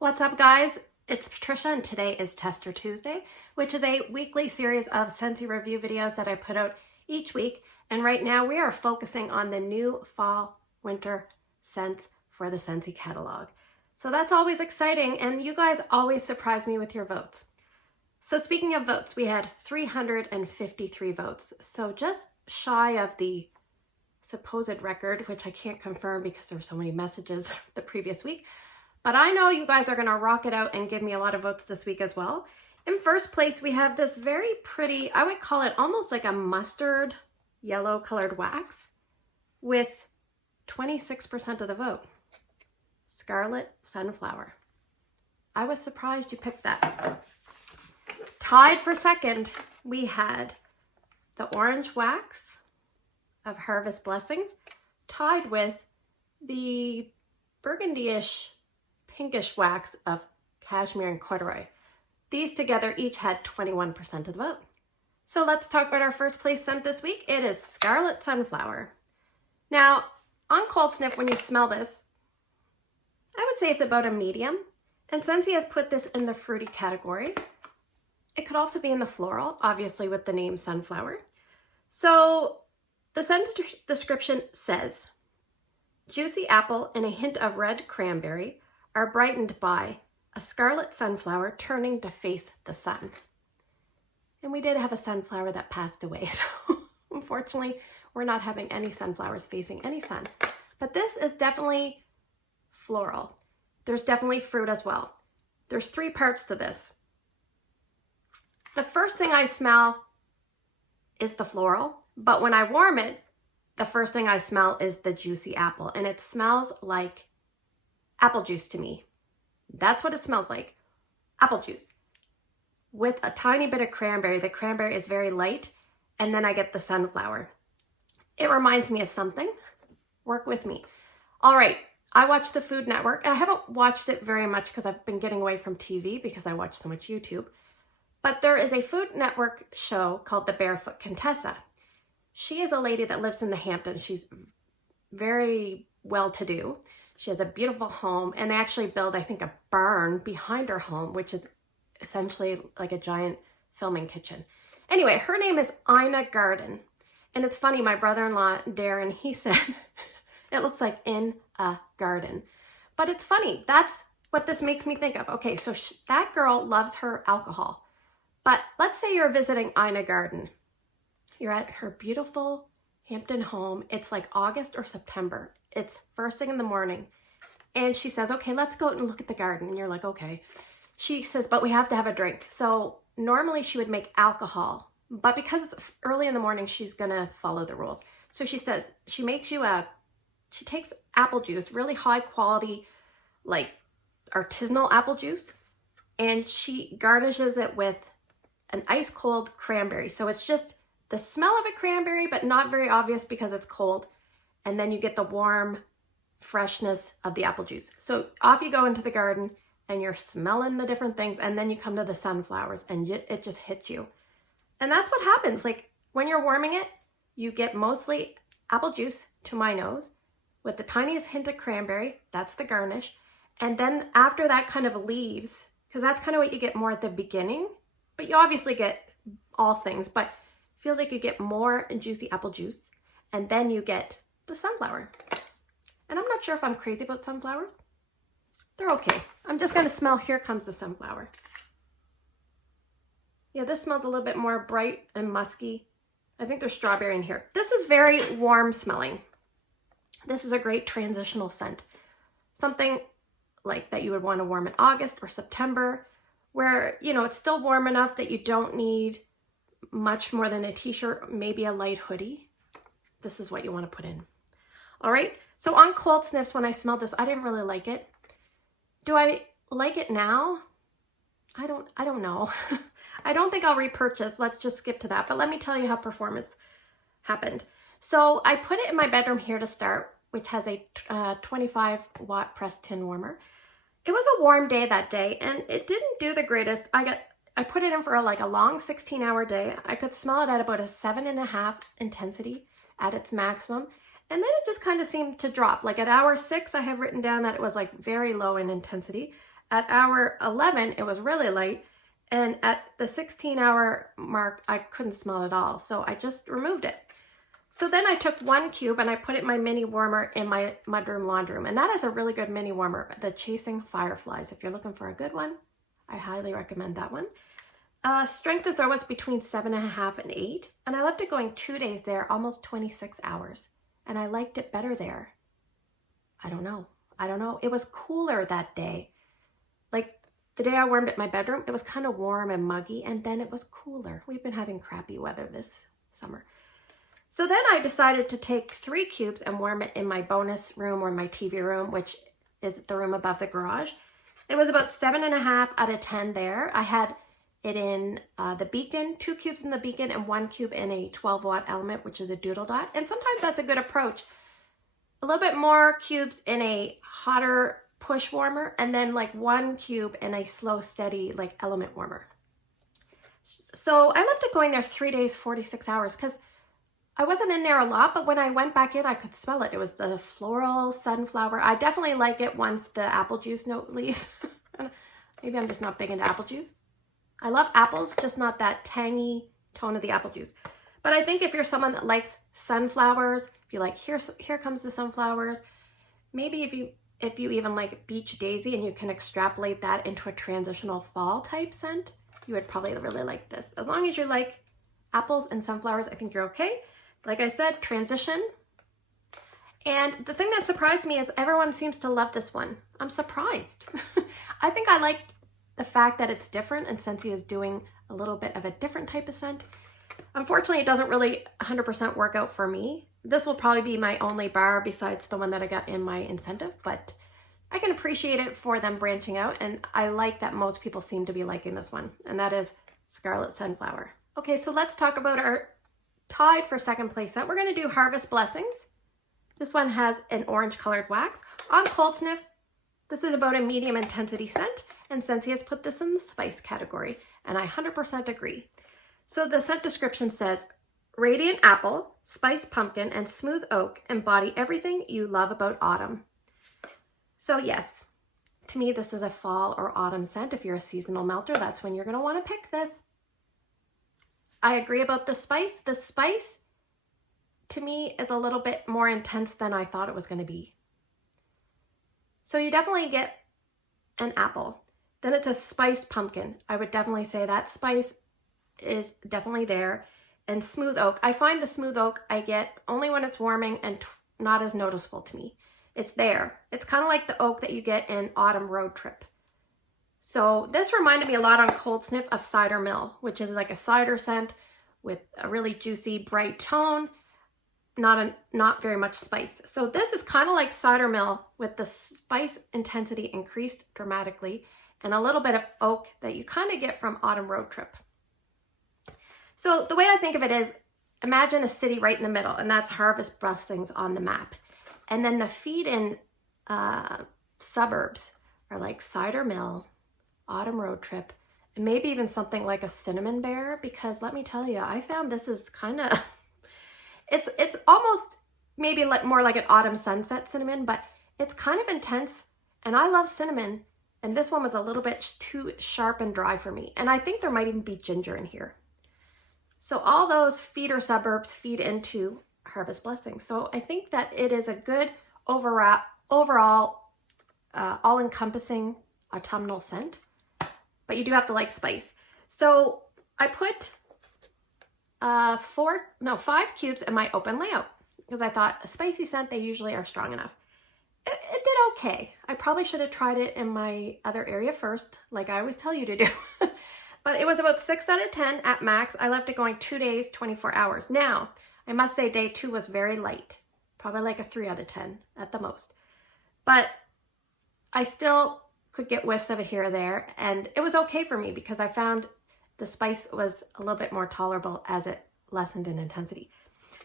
What's up, guys? It's Patricia, and today is Tester Tuesday, which is a weekly series of Scentsy review videos that I put out each week. And right now we are focusing on the new fall winter scents for the Scentsy catalog. So that's always exciting, and you guys always surprise me with your votes. So speaking of votes, we had 353 votes. So just shy of the supposed record, which I can't confirm because there were so many messages the previous week. But I know you guys are going to rock it out and give me a lot of votes this week as well. In first place, we have this very pretty, I would call it almost like a mustard yellow colored wax with 26% of the vote. Scarlet Sunflower. I was surprised you picked that. Tied for second, we had the orange wax of Harvest Blessings, tied with the burgundy-ish pinkish wax of Cashmere and Corduroy. These together each had 21% of the vote. So let's talk about our first place scent this week. It is Scarlet Sunflower. Now, on cold sniff, when you smell this, I would say it's about a medium. And Scentsy has put this in the fruity category. It could also be in the floral, obviously with the name Sunflower. So the scent description says, juicy apple and a hint of red cranberry are brightened by a scarlet sunflower turning to face the sun. And we did have a sunflower that passed away, so unfortunately, we're not having any sunflowers facing any sun. But this is definitely floral. There's definitely fruit as well. There's three parts to this. The first thing I smell is the floral, but when I warm it, the first thing I smell is the juicy apple, and it smells like apple juice to me. That's what it smells like, apple juice. With a tiny bit of cranberry. The cranberry is very light, and then I get the sunflower. It reminds me of something. Work with me. All right, I watch the Food Network, and I haven't watched it very much because I've been getting away from TV because I watch so much YouTube. But there is a Food Network show called The Barefoot Contessa. She is a lady that lives in the Hamptons. She's very well-to-do. She has a beautiful home, and they actually build, I think, a barn behind her home, which is essentially like a giant filming kitchen. Anyway, her name is Ina Garden. And it's funny, my brother-in-law, Darren, he said, it looks like in a garden. But it's funny, that's what this makes me think of. Okay, so that girl loves her alcohol. But let's say you're visiting Ina Garden. You're at her beautiful Hampton home. It's like August or September. It's first thing in the morning. And she says, okay, let's go out and look at the garden. And you're like, okay. She says, but we have to have a drink. So normally she would make alcohol, but because it's early in the morning, she's going to follow the rules. So she says, she takes apple juice, really high quality, like artisanal apple juice, and she garnishes it with an ice cold cranberry. So it's just the smell of a cranberry, but not very obvious because it's cold. And then you get the warm freshness of the apple juice. So off you go into the garden and you're smelling the different things, and then you come to the sunflowers and it just hits you. And that's what happens. Like when you're warming it, you get mostly apple juice to my nose with the tiniest hint of cranberry. That's the garnish. And then after that kind of leaves, because that's kind of what you get more at the beginning, but you obviously get all things, but it feels like you get more juicy apple juice, and then you get the sunflower. And I'm not sure if I'm crazy about sunflowers. They're okay. I'm just going to smell, here comes the sunflower. Yeah, this smells a little bit more bright and musky. I think there's strawberry in here. This is very warm smelling. This is a great transitional scent. Something like that you would want to warm in August or September, where, you know, it's still warm enough that you don't need much more than a t-shirt, maybe a light hoodie. This is what you want to put in. All right, so on cold sniffs, when I smelled this, I didn't really like it. Do I like it now? I don't know. I don't think I'll repurchase. Let's just skip to that. But let me tell you how performance happened. So I put it in my bedroom here to start, which has a 25 watt press tin warmer. It was a warm day that day, and it didn't do the greatest. I put it in for a long 16-hour day. I could smell it at about a 7.5 intensity at its maximum. And then it just kind of seemed to drop. Like at hour 6, I have written down that it was like very low in intensity. At hour 11, it was really light. And at the 16-hour mark, I couldn't smell it at all. So I just removed it. So then I took 1 cube and I put it in my mini warmer in my mudroom laundry room. And that is a really good mini warmer, the Chasing Fireflies. If you're looking for a good one, I highly recommend that one. Strength and throw was between 7.5 and 8. And I left it going 2 days there, almost 26 hours. And I liked it better there. I don't know. It was cooler that day. Like the day I warmed it in my bedroom, it was kind of warm and muggy. And then it was cooler. We've been having crappy weather this summer. So then I decided to take 3 cubes and warm it in my bonus room or my TV room, which is the room above the garage. It was about 7.5 out of 10 there. I had it in the Beacon, 2 cubes in the Beacon and 1 cube in a 12-watt element, which is a doodle dot. And sometimes that's a good approach. A little bit more cubes in a hotter push warmer and then like 1 cube in a slow, steady like element warmer. So I left it going there 3 days, 46 hours because I wasn't in there a lot, but when I went back in, I could smell it. It was the floral sunflower. I definitely like it once the apple juice note leaves. Maybe I'm just not big into apple juice. I love apples, just not that tangy tone of the apple juice. But I think if you're someone that likes sunflowers, if you like, here comes the sunflowers, maybe if you even like beach daisy and you can extrapolate that into a transitional fall type scent, you would probably really like this. As long as you like apples and sunflowers, I think you're okay. Like I said, transition. And the thing that surprised me is everyone seems to love this one. I'm surprised. I think I like the fact that it's different and Scentsy is doing a little bit of a different type of scent. Unfortunately, it doesn't really 100% work out for me. This will probably be my only bar besides the one that I got in my incentive, but I can appreciate it for them branching out. And I like that most people seem to be liking this one, and that is Scarlet Sunflower. Okay, so let's talk about our tied for second place scent. We're going to do Harvest Blessings. This one has an orange colored wax. On Cold Sniff, this is about a medium intensity scent, and Scentsy has put this in the spice category, and I 100% agree. So the scent description says, radiant apple, spiced pumpkin, and smooth oak embody everything you love about autumn. So yes, to me, this is a fall or autumn scent. If you're a seasonal melter, that's when you're going to want to pick this. I agree about the spice. The spice, to me, is a little bit more intense than I thought it was going to be. So you definitely get an apple. Then it's a spiced pumpkin. I would definitely say that spice is definitely there. And smooth oak. I find the smooth oak I get only when it's warming and not as noticeable to me. It's there. It's kind of like the oak that you get in Autumn Road Trip. So this reminded me a lot on Cold Sniff of Cider Mill, which is like a cider scent with a really juicy, bright tone, not very much spice. So this is kind of like Cider Mill with the spice intensity increased dramatically and a little bit of oak that you kind of get from Autumn Road Trip. So the way I think of it is, imagine a city right in the middle, and that's Harvest Blessings on the map. And then the feed-in suburbs are like Cider Mill, Autumn Road Trip, and maybe even something like a Cinnamon Bear, because let me tell you, I found this is kind of, it's almost maybe like more like an autumn sunset cinnamon, but it's kind of intense, and I love cinnamon, and this one was a little bit too sharp and dry for me, and I think there might even be ginger in here. So all those feeder suburbs feed into Harvest Blessings. So I think that it is a good overall all-encompassing autumnal scent. But you do have to like spice. So I put 5 cubes in my open layout because I thought a spicy scent, they usually are strong enough. It did okay. I probably should have tried it in my other area first, like I always tell you to do. But it was about 6 out of 10 at max. I left it going 2 days, 24 hours. Now, I must say day 2 was very light, probably like a 3 out of 10 at the most. But I still could get whiffs of it here or there, and it was okay for me because I found the spice was a little bit more tolerable as it lessened in intensity.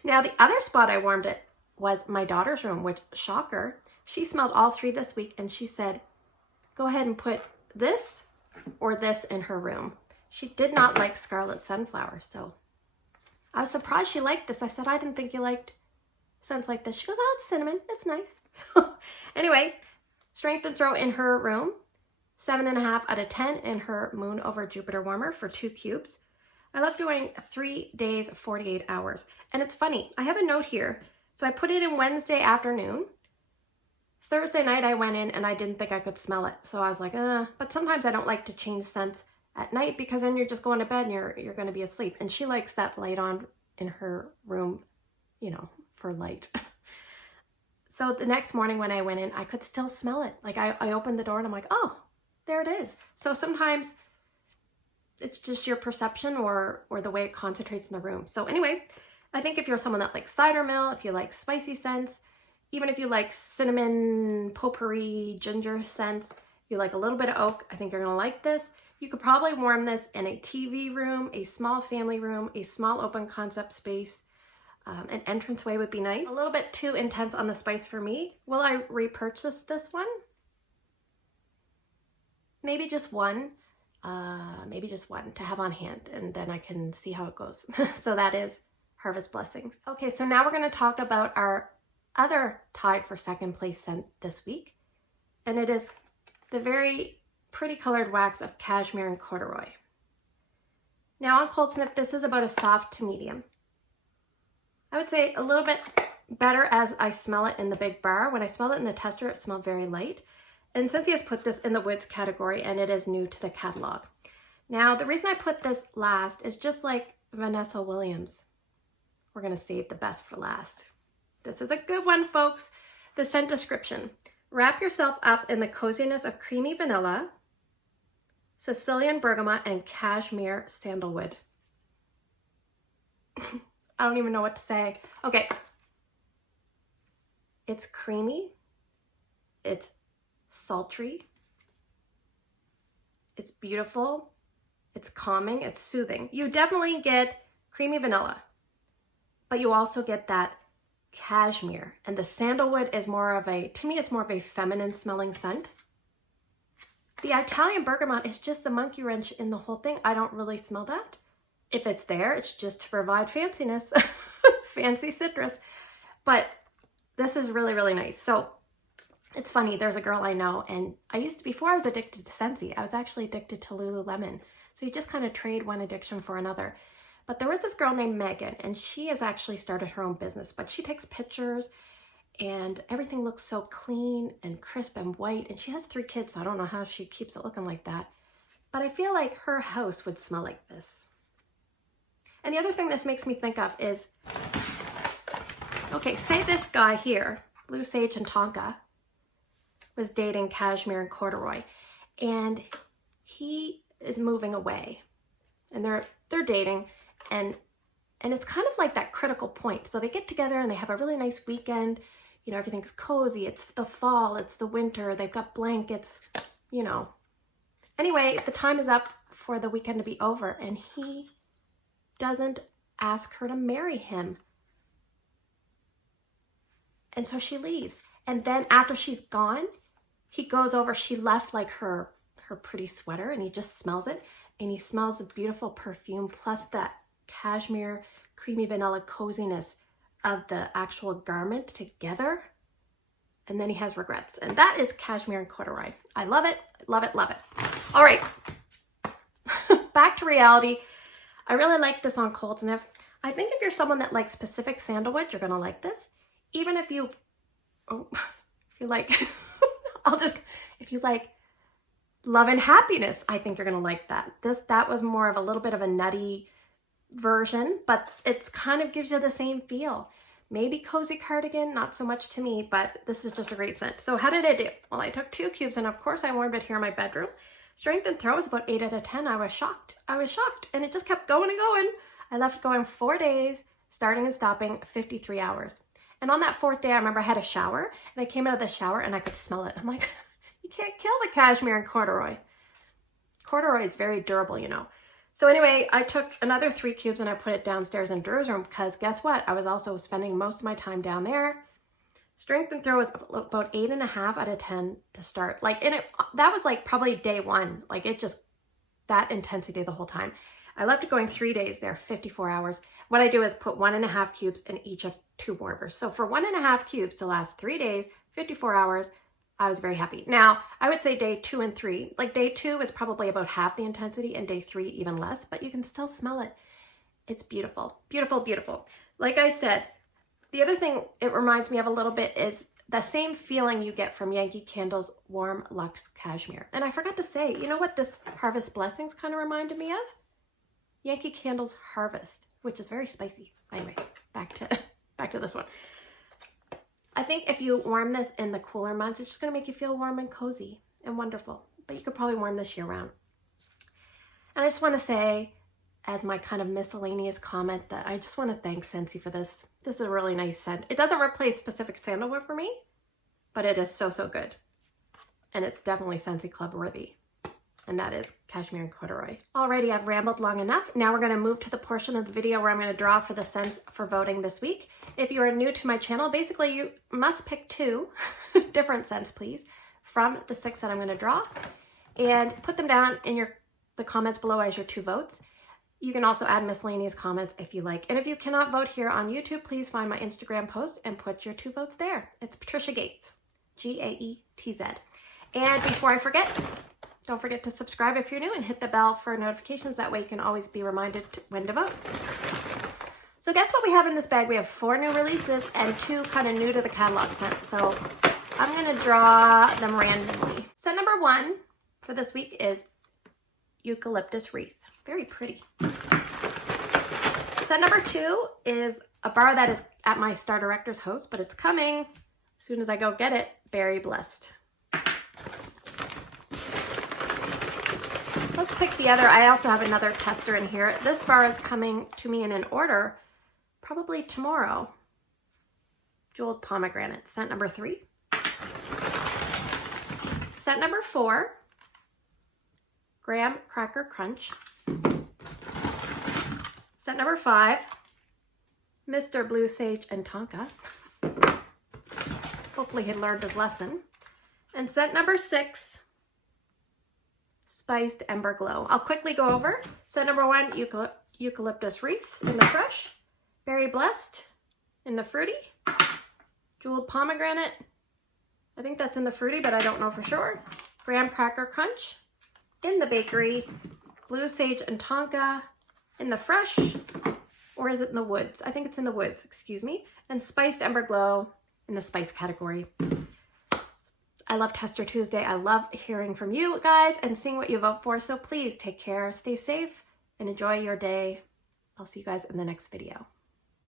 Now, the other spot I warmed it was my daughter's room, which, shocker, she smelled all 3 this week, and she said, go ahead and put this or this in her room. She did not like Scarlet Sunflower, so I was surprised she liked this. I said, I didn't think you liked scents like this. She goes, oh, it's cinnamon. It's nice. So anyway, strength and throw in her room. 7.5 out of 10 in her Moon over Jupiter warmer for 2 cubes. I love doing 3 days, 48 hours. And it's funny, I have a note here. So I put it in Wednesday afternoon. Thursday night I went in and I didn't think I could smell it. So I was like, but sometimes I don't like to change scents at night because then you're just going to bed and you're going to be asleep. And she likes that light on in her room, you know, for light. So the next morning when I went in, I could still smell it. Like I opened the door and I'm like, oh, there it is. So sometimes it's just your perception or the way it concentrates in the room. So anyway, I think if you're someone that likes cider mill, if you like spicy scents, even if you like cinnamon, potpourri, ginger scents, if you like a little bit of oak, I think you're gonna like this. You could probably warm this in a TV room, a small family room, a small open concept space. An entranceway would be nice. A little bit too intense on the spice for me. Will I repurchase this one? Maybe just one. Maybe just one to have on hand, and then I can see how it goes. So that is Harvest Blessings. Okay, so now we're going to talk about our other tied for second place scent this week, and it is the very pretty colored wax of Cashmere and Corduroy. Now on cold sniff, this is about a soft to medium. I would say a little bit better as I smell it in the big bar. When I smelled it in the tester, it smelled very light. And Scentsy has put this in the woods category, and it is new to the catalog. Now, the reason I put this last is just like Vanessa Williams. We're going to save the best for last. This is a good one, folks. The scent description. Wrap yourself up in the coziness of creamy vanilla, Sicilian bergamot, and cashmere sandalwood. I don't even know what to say. Okay. It's creamy. It's sultry. It's beautiful. It's calming. It's soothing. You definitely get creamy vanilla, but you also get that cashmere. And the sandalwood is more of a, to me, it's more of a feminine smelling scent. The Italian bergamot is just the monkey wrench in the whole thing. I don't really smell that. If it's there, it's just to provide fanciness, fancy citrus. But this is really, really nice. So it's funny, there's a girl I know, and before I was addicted to Scentsy, I was actually addicted to Lululemon. So you just kind of trade one addiction for another. But there was this girl named Megan, and she has actually started her own business, but she takes pictures and everything looks so clean and crisp and white. And she has 3 kids, so I don't know how she keeps it looking like that. But I feel like her house would smell like this. And the other thing this makes me think of is, okay, say this guy here, Blue Sage and Tonka, was dating Cashmere and Corduroy, and he is moving away, and they're dating, and it's kind of like that critical point. So they get together and they have a really nice weekend. You know, everything's cozy. It's the fall, it's the winter. They've got blankets, you know. Anyway, the time is up for the weekend to be over, and he doesn't ask her to marry him. And so she leaves. And then after she's gone, he goes over, she left like her pretty sweater, and he just smells it. And he smells the beautiful perfume plus that cashmere, creamy vanilla coziness of the actual garment together. And then he has regrets. And that is Cashmere and Corduroy. I love it, love it, love it. All right, back to reality. I really like this on cold sniff. I think if you're someone that likes specific sandalwood, you're gonna like this. Even if you, if you like, if you like love and happiness, I think you're gonna like that. That was more of a little bit of a nutty version, but it's kind of gives you the same feel. Maybe cozy cardigan, not so much to me, but this is just a great scent. So how did I do? Well, I took 2 cubes, and of course I warmed it here in my bedroom. Strength and throw was about 8 out of 10. I was shocked. And it just kept going and going. I left it going 4 days, starting and stopping 53 hours. And on that 4th day, I remember I had a shower, and I came out of the shower and I could smell it. I'm like, you can't kill the Cashmere and Corduroy. Corduroy is very durable, you know. So anyway, I took another 3 cubes and I put it downstairs in Drew's room, because guess what? I was also spending most of my time down there. Strength and throw was about 8.5 out of 10 to start. Like, and that was like probably day 1. Like, it just, that intensity the whole time. I left it going 3 days there, 54 hours. What I do is put 1.5 cubes in each of 2 warmers. So for 1.5 cubes to last 3 days, 54 hours, I was very happy. Now, I would say day 2 and 3. Like day 2 is probably about half the intensity and day 3 even less, but you can still smell it. It's beautiful, beautiful, beautiful. Like I said, the other thing it reminds me of a little bit is the same feeling you get from Yankee Candle's Warm Luxe Cashmere. And I forgot to say, you know what this Harvest Blessings kind of reminded me of? Yankee Candle's Harvest, which is very spicy. Anyway, back to this one. I think if you warm this in the cooler months, it's just going to make you feel warm and cozy and wonderful. But you could probably warm this year round. And I just want to say, as my kind of miscellaneous comment, that I just want to thank Scentsy for this. This is a really nice scent. It doesn't replace specific sandalwood for me, but it is so, so good. And it's definitely Scentsy Club worthy. And that is Cashmere and Corduroy. Alrighty, I've rambled long enough. Now we're going to move to the portion of the video where I'm going to draw for the scents for voting this week. If you are new to my channel, basically you must pick 2 different scents, please, from the 6 that I'm going to draw, and put them down in the comments below as your 2 votes. You can also add miscellaneous comments if you like. And if you cannot vote here on YouTube, please find my Instagram post and put your 2 votes there. It's Patricia Gates, Gaetz. And before I forget, don't forget to subscribe if you're new and hit the bell for notifications. That way you can always be reminded when to vote. So guess what we have in this bag? We have 4 new releases and 2 kind of new to the catalog scents. So I'm going to draw them randomly. Scent number 1 for this week is Eucalyptus Wreath. Very pretty. Scent number 2 is a bar that is at my Star Director's house, but it's coming as soon as I go get it. Berry Blessed. Let's pick the other. I also have another tester in here. This bar is coming to me in an order probably tomorrow. Jeweled Pomegranate, scent number 3. Scent number 4, Graham Cracker Crunch. Scent number 5, Mr. Blue Sage and Tonka. Hopefully he learned his lesson. And scent number 6, Spiced Ember Glow. I'll quickly go over. Scent number 1, Eucalyptus Wreath in the fresh. Berry Blessed in the fruity. Jeweled Pomegranate. I think that's in the fruity, but I don't know for sure. Graham Cracker Crunch in the bakery. Blue Sage and Tonka in the fresh. Or is it in the woods? I think it's in the woods, excuse me. And Spiced Ember Glow in the spice category. I love Tester Tuesday. I love hearing from you guys and seeing what you vote for. So please take care, stay safe, and enjoy your day. I'll see you guys in the next video.